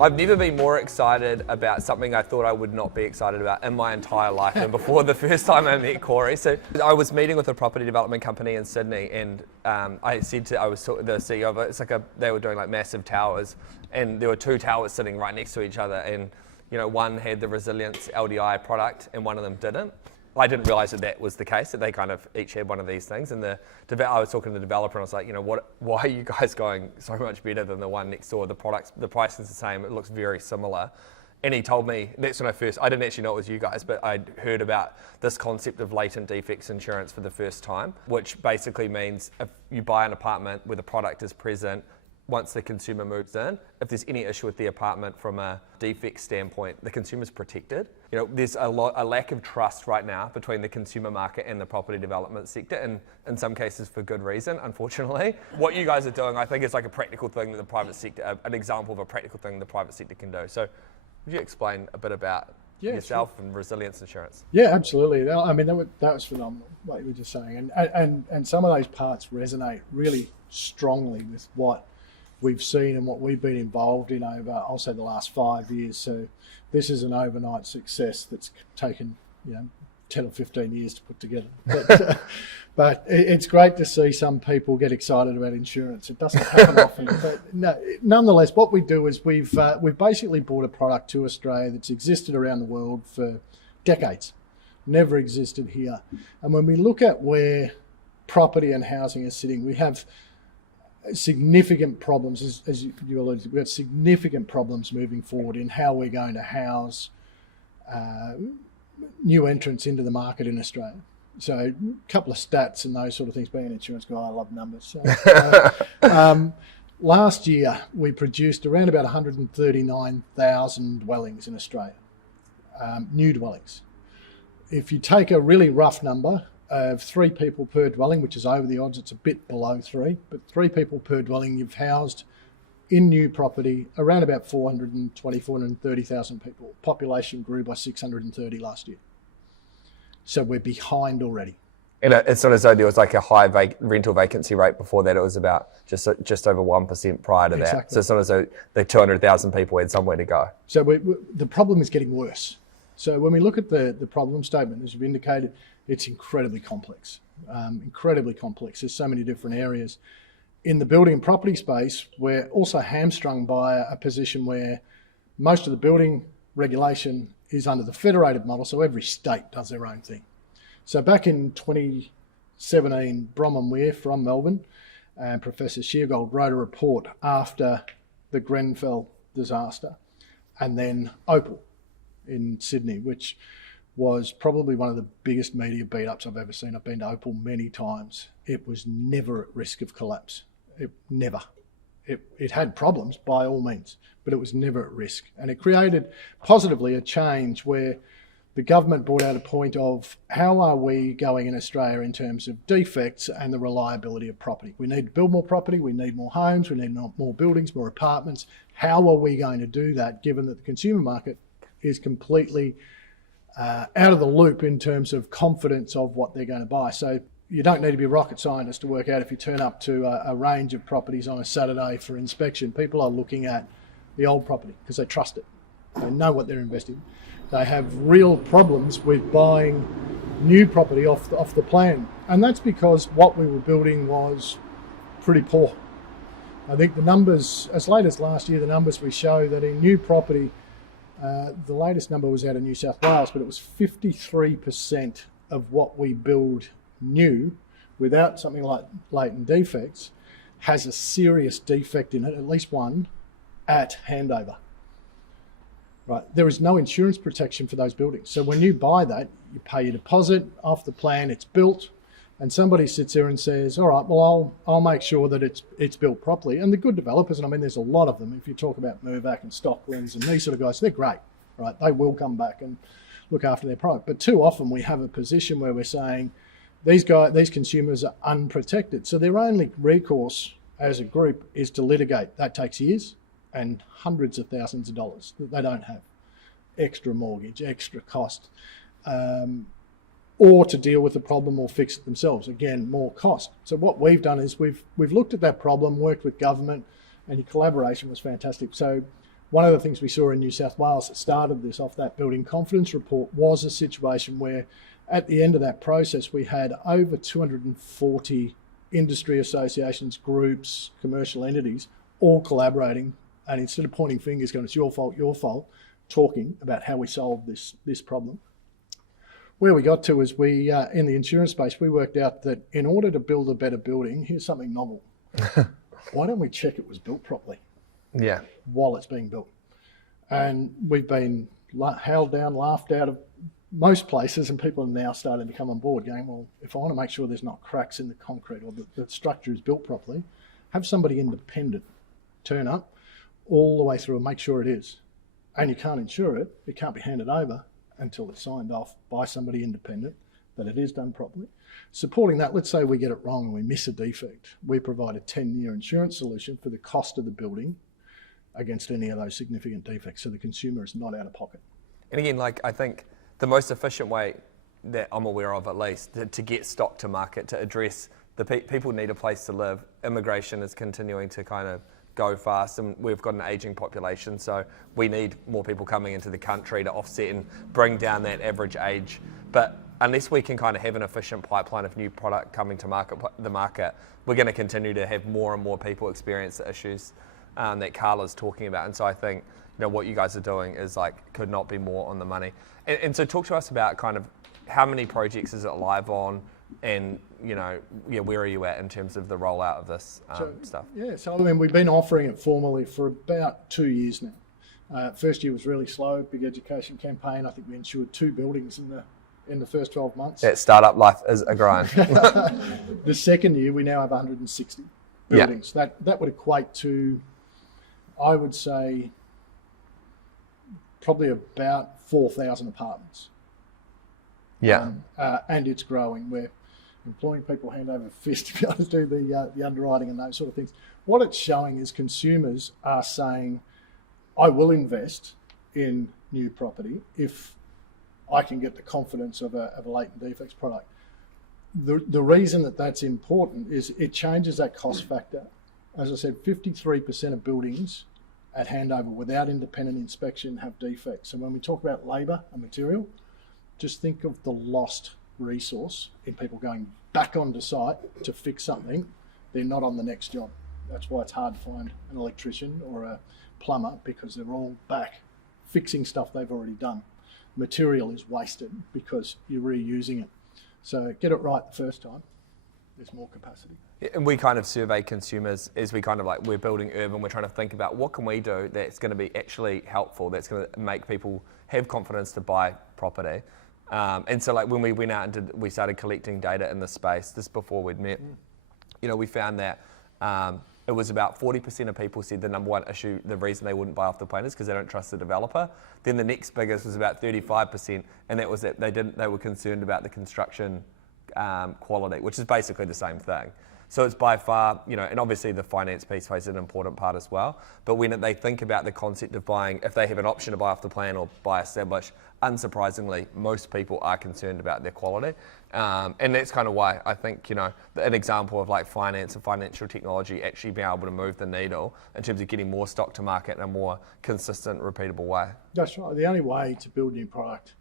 I've never been more excited about something I thought I would not be excited about in my entire life than before the first time I met Corey. So I was meeting with a property development company in Sydney, and I was talking to the CEO of it. They were doing like massive towers, and there were two towers sitting right next to each other, and one had the Resilience LDI product, and one of them didn't. I didn't realise that was the case, that they kind of each had one of these things. And I was talking to the developer, and I was like, why are you guys going so much better than the one next door? The pricing's the same, it looks very similar. And he told me, that's when I didn't actually know it was you guys, but I'd heard about this concept of latent defects insurance for the first time, which basically means if you buy an apartment where the product is present, once the consumer moves in, if there's any issue with the apartment from a defect standpoint, the consumer's protected. There's a lack of trust right now between the consumer market and the property development sector, and in some cases for good reason, unfortunately. What you guys are doing, I think, is like a practical thing that the private sector, an example of a practical thing the private sector can do. So would you explain a bit about yourself and Resilience Insurance? Yeah, absolutely. I mean, that was phenomenal, like you were just saying. And some of those parts resonate really strongly with what we've seen and what we've been involved in over, I'll say, the last 5 years. So this is an overnight success that's taken 10 or 15 years to put together. But it's great to see some people get excited about insurance. It doesn't happen often. But no, nonetheless, what we do is we've basically brought a product to Australia that's existed around the world for decades, never existed here. And when we look at where property and housing is sitting, we have significant problems, as you alluded to. We've got significant problems moving forward in how we're going to house new entrants into the market in Australia. So a couple of stats and those sort of things. Being an insurance guy, I love numbers. So, last year, we produced around about 139,000 dwellings in Australia, new dwellings. If you take a really rough number of 3 people per dwelling, which is over the odds, it's a bit below 3, but 3 people per dwelling, you've housed in new property around about 430,000 people. Population grew by 630 last year. So we're behind already. And it's not as though there was like a high rental vacancy rate before that. It was about just over 1% prior to that. Exactly. So it's not as though the 200,000 people had somewhere to go. So the problem is getting worse. So when we look at the problem statement, as you've indicated, it's incredibly complex. There's so many different areas. In the building and property space, we're also hamstrung by a position where most of the building regulation is under the federated model, so every state does their own thing. So back in 2017, Brom and Weir from Melbourne and Professor Sheargold wrote a report after the Grenfell disaster, and then Opal in Sydney, which was probably one of the biggest media beat-ups I've ever seen. I've been to Opal many times. It was never at risk of collapse. It had problems by all means, but it was never at risk. And it created positively a change where the government brought out a point of how are we going in Australia in terms of defects and the reliability of property. We need to build more property, we need more homes, we need more buildings, more apartments. How are we going to do that given that the consumer market is completely out of the loop in terms of confidence of what they're going to buy? So you don't need to be a rocket scientist to work out if you turn up to a range of properties on a Saturday for inspection, people are looking at the old property because they trust it. They know what they're investing in. They have real problems with buying new property off the plan. And that's because what we were building was pretty poor. I think the numbers, as late as last year, the numbers we show that in new property, the latest number was out of New South Wales, but it was 53% of what we build new without something like latent defects has a serious defect in it, at least one, at handover. Right. There is no insurance protection for those buildings. So when you buy that, you pay your deposit off the plan, it's built, and somebody sits there and says, all right, well, I'll make sure that it's built properly. And the good developers, and I mean, there's a lot of them, if you talk about Mirvac and Stocklands and these sort of guys, they're great, right? They will come back and look after their product. But too often we have a position where we're saying these consumers are unprotected. So their only recourse as a group is to litigate. That takes years and hundreds of thousands of dollars that they don't have. Extra mortgage, extra cost. Or to deal with the problem or fix it themselves. Again, more cost. So what we've done is we've looked at that problem, worked with government, and your collaboration was fantastic. So One of the things we saw in New South Wales that started this off, that building confidence report, was a situation where at the end of that process, we had over 240 industry associations, groups, commercial entities, all collaborating, and instead of pointing fingers going, it's your fault, talking about how we solve this problem. Where we got to is we, in the insurance space, we worked out that in order to build a better building, here's something novel. Why don't we check it was built properly? Yeah. While it's being built. And we've been held down, laughed out of most places, and people are now starting to come on board going, well, if I want to make sure there's not cracks in the concrete or the structure is built properly, have somebody independent turn up all the way through and make sure it is. And you can't insure it, it can't be handed over until it's signed off by somebody independent that it is done properly. Supporting that, let's say we get it wrong and we miss a defect. We provide a 10-year insurance solution for the cost of the building against any of those significant defects, so the consumer is not out of pocket. And again, I think the most efficient way that I'm aware of, at least, to get stock to market, to address the people need a place to live. Immigration is continuing to kind of go fast, and we've got an aging population, so we need more people coming into the country to offset and bring down that average age. But unless we can kind of have an efficient pipeline of new product coming to the market, we're going to continue to have more and more people experience the issues that Carla's talking about. And so I think what you guys are doing is could not be more on the money. And so talk to us about kind of how many projects is it live on, and where are you at in terms of the rollout of this stuff? Yeah, so I mean, we've been offering it formally for about 2 years now. First year was really slow, big education campaign. I think we insured 2 buildings in the first 12 months. That startup life is a grind. The second year, we now have 160 buildings. Yeah. That would equate to, I would say, probably about 4,000 apartments. Yeah. And it's growing. We're employing people hand over fist to be able to do the underwriting and those sort of things. What it's showing is consumers are saying, I will invest in new property if I can get the confidence of a latent defects product. The reason that that's important is it changes that cost factor. As I said, 53% of buildings at handover without independent inspection have defects. And when we talk about labour and material, just think of the lost resource in people going back onto site to fix something. They're not on the next job. That's why it's hard to find an electrician or a plumber, because they're all back fixing stuff they've already done. Material is wasted because you're reusing it. So get it right the first time, there's more capacity. And we kind of survey consumers as we kind of we're building urban, we're trying to think about what can we do that's going to be actually helpful, that's going to make people have confidence to buy property. And so when we went out and we started collecting data in the space, this before we'd met, we found that it was about 40% of people said the number one issue, the reason they wouldn't buy off the plan is because they don't trust the developer. Then the next biggest was about 35%, and that was that they were concerned about the construction quality, which is basically the same thing. So it's by far, and obviously the finance piece plays an important part as well. But when they think about the concept of buying, if they have an option to buy off the plan or buy established, unsurprisingly, most people are concerned about their quality. And that's kind of why I think, an example of finance and financial technology actually being able to move the needle in terms of getting more stock to market in a more consistent, repeatable way. That's right. The only way to build new product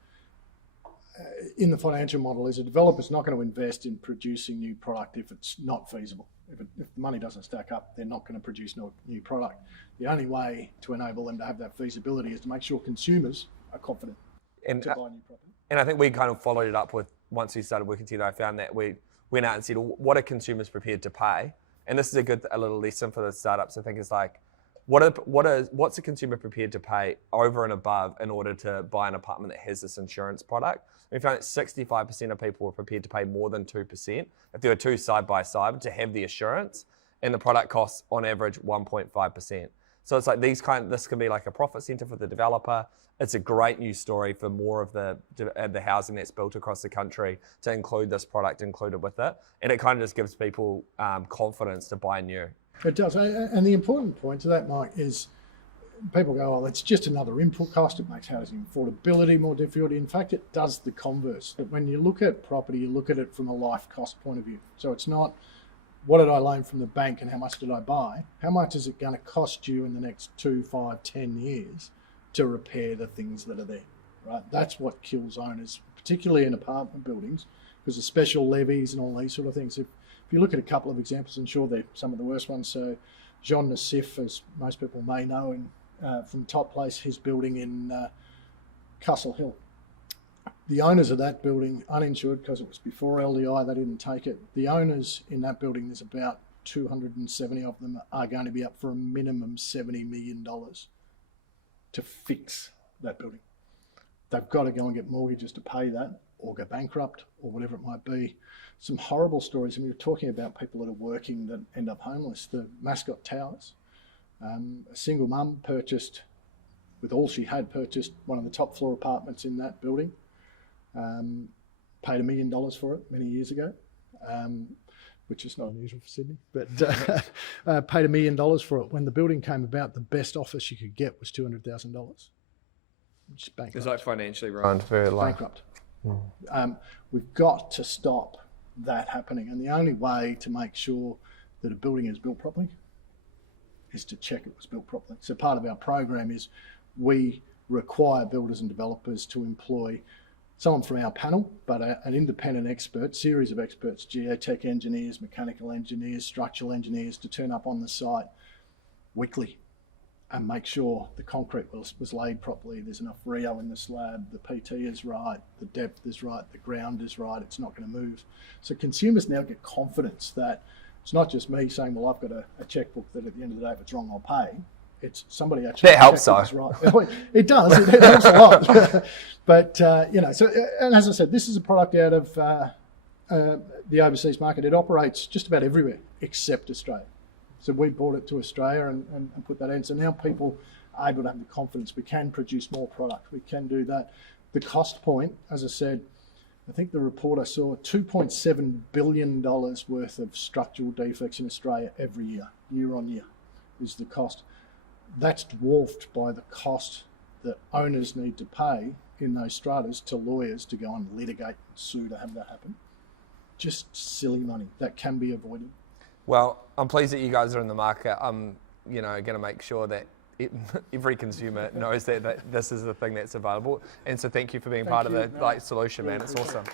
in the financial model is a developer's not going to invest in producing new product if it's not feasible. If the money doesn't stack up, they're not going to produce no new product. The only way to enable them to have that feasibility is to make sure consumers are confident to buy new property. And I think we kind of followed it up with, once we started working together, I found that we went out and said, well, what are consumers prepared to pay? And this is a little lesson for the startups. I think it's what's a consumer prepared to pay over and above in order to buy an apartment that has this insurance product? We found that 65% of people were prepared to pay more than 2% if there were 2 side by side to have the assurance, and the product costs on average 1.5%. So it's this can be like a profit center for the developer. It's a great news story for more of the housing that's built across the country to include this product included with it, and it kind of just gives people confidence to buy new. It does, and the important point to that, Mike, is people go, oh, it's just another input cost. It makes housing affordability more difficult. In fact, it does the converse. That when you look at property, you look at it from a life cost point of view. So it's not what did I loan from the bank and how much did I buy? How much is it going to cost you in the next 2, 5, 10 years to repair the things that are there, right? That's what kills owners, particularly in apartment buildings, because of special levies and all these sort of things. If you look at a couple of examples, and sure they're some of the worst ones. So Jean Nassif, as most people may know, from Top Place, his building in Castle Hill. The owners of that building, uninsured because it was before LDI, they didn't take it. The owners in that building, there's about 270 of them, are going to be up for a minimum $70 million to fix that building. They've got to go and get mortgages to pay that, or go bankrupt, or whatever it might be. Some horrible stories, and we were talking about people that are working that end up homeless. The Mascot Towers, a single mum purchased, with all she had, purchased one of the top floor apartments in that building. Paid $1 million for it many years ago, which is not unusual for Sydney, but paid $1 million for it. When the building came about, the best offer she could get was $200,000. Which is bankrupt. It's like financially ruined for life. Bankrupt. We've got to stop that happening, and the only way to make sure that a building is built properly is to check it was built properly. So part of our program is we require builders and developers to employ someone from our panel, but an independent expert, series of experts, geotech engineers, mechanical engineers, structural engineers, to turn up on the site weekly and make sure the concrete was laid properly, there's enough Rio in the slab, the PT is right, the depth is right, the ground is right, it's not going to move. So consumers now get confidence that it's not just me saying, well, I've got a checkbook that at the end of the day, if it's wrong, I'll pay. It's somebody actually. That helps, though. Right. It does. It helps a lot. But so, and as I said, this is a product out of the overseas market. It operates just about everywhere except Australia. So we brought it to Australia and put that in. So now people are able to have the confidence we can produce more product. We can do that. The cost point, as I said, I think the report I saw, $2.7 billion worth of structural defects in Australia every year on year, is the cost. That's dwarfed by the cost that owners need to pay in those stratas to lawyers to go and litigate and sue to have that happen. Just silly money that can be avoided. Well, I'm pleased that you guys are in the market. I'm, going to make sure that every consumer knows that this is the thing that's available. And so thank you for being part of the solution, man. It's awesome.